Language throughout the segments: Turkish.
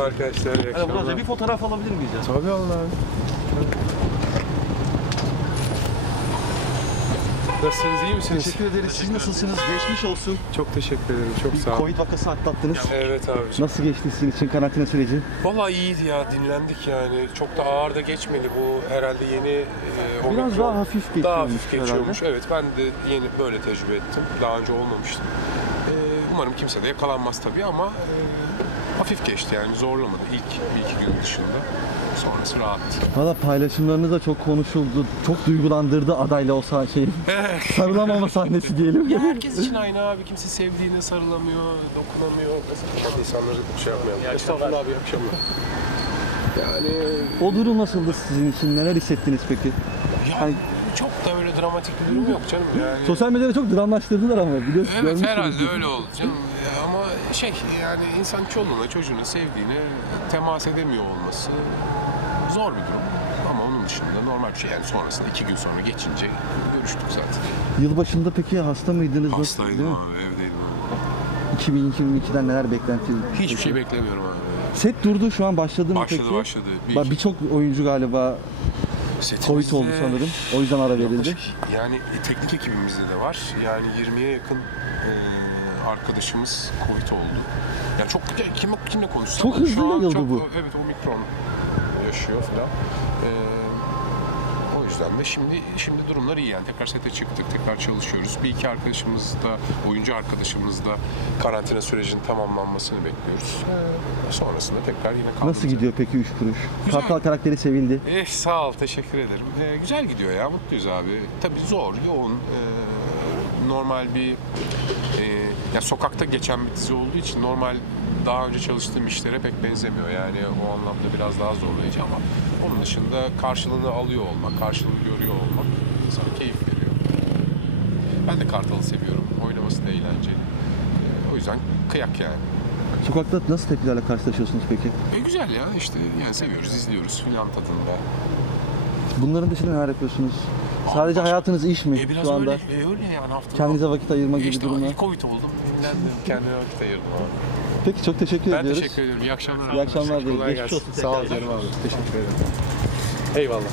Merhaba arkadaşlar. iyi Hadi Murat akşamlar. Bey bir fotoğraf alabilir miyiz ya? Tabii Allah'ım. Nasılsınız, iyi misiniz? Teşekkür ederiz. Siz nasılsınız? Geçmiş olsun. Çok teşekkür ederim, çok sağ olun. Covid vakası atlattınız. Evet abi. Nasıl geçti sizin için karantina süreci? Vallahi iyiydi ya, dinlendik yani. Çok da ağır da geçmedi bu herhalde yeni e, Biraz omikron. daha hafif geçiyormuş Daha hafif herhalde. geçiyormuş. Evet, ben de yeni böyle tecrübe ettim. Daha önce olmamıştı. E, umarım kimse de yakalanmaz tabii ama e, hafif geçti yani zorlamadı ilk bir iki gün dışında. Sonrası rahat. Valla paylaşımlarınız da çok konuşuldu. Çok duygulandırdı adayla o sah- şey. Sarılamama sahnesi diyelim. Ya herkes için aynı abi. Kimse sevdiğine sarılamıyor, dokunamıyor. Kendi insanları şey yapmayalım. Estağfurullah abi, akşamlar. Yani O durum nasıldı sizin için? Neler hissettiniz peki? ya, Hani- çok da öyle dramatik bir durum yok canım yani. Sosyal medyada çok dramlaştırdılar ama biliyorsunuz. Evet görmüşsünüzdür. herhalde öyle oldu canım. Ya şey yani insan çoluğuna çocuğuna sevdiğine temas edemiyor olması zor bir durum. Ama onun dışında normal bir şey yani sonrasında iki gün sonra geçince görüştük zaten. Yılbaşında peki hasta mıydınız? Hastaydım değil mi? abi evdeydim abi. 2022'den neler beklenti? Hiçbir şey beklemiyorum abi. Set durdu şu an başladı mı Başladı peki? başladı. İki- Birçok oyuncu galiba Setimizde- Covid oldu sanırım. O yüzden ara verildi. Yani teknik ekibimizde de var. Yani 20'ye yakın e, arkadaşımız Covid oldu. Yani çok ya kim kimle konuşsam Çok hızlı an yayıldı bu. Evet omikron yaşıyor falan. E, o yüzden de şimdi şimdi durumlar iyi yani tekrar sete çıktık, tekrar çalışıyoruz. Bir iki arkadaşımız da, oyuncu arkadaşımız da karantina sürecinin tamamlanmasını bekliyoruz. E, sonrasında tekrar yine kaldığımız Nasıl gidiyor peki üç kuruş? Güzel. Kartal karakteri sevildi. Eh sağ ol, teşekkür ederim. Eh, güzel gidiyor ya, mutluyuz abi. Tabii zor, yoğun, eh, normal bir... eh, ya sokakta geçen bir dizi olduğu için normal daha önce çalıştığım işlere pek benzemiyor. Yani o anlamda biraz daha zorlayıcı ama onun dışında karşılığını alıyor olmak, karşılığını görüyor olmak sana keyif veriyor. Ben de Kartal'ı seviyorum. Oynaması da eğlenceli. O yüzden kıyak yani. Sokakta nasıl tepkilerle karşılaşıyorsunuz peki? E, güzel ya işte yani seviyoruz, izliyoruz filan tadında. Bunların dışında neler yapıyorsunuz? Sadece hayatınız iş mi E biraz şu anda? öyle, e, öyle yani haftada. Kendinize vakit ayırma gibi işte durumlar. Covid oldum, dinlendim, kendime vakit ayırdım abi. Peki çok teşekkür Ben ediyoruz. teşekkür ederim, iyi akşamlar. İyi akşamlar dileriz. Kolay Geçmiş gelsin. olsun Sağ ol tekrar. canım abi, teşekkür ederim. Eyvallah.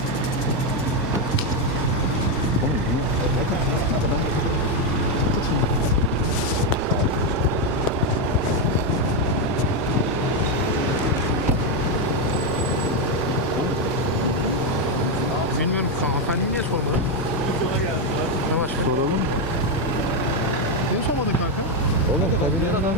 やだな。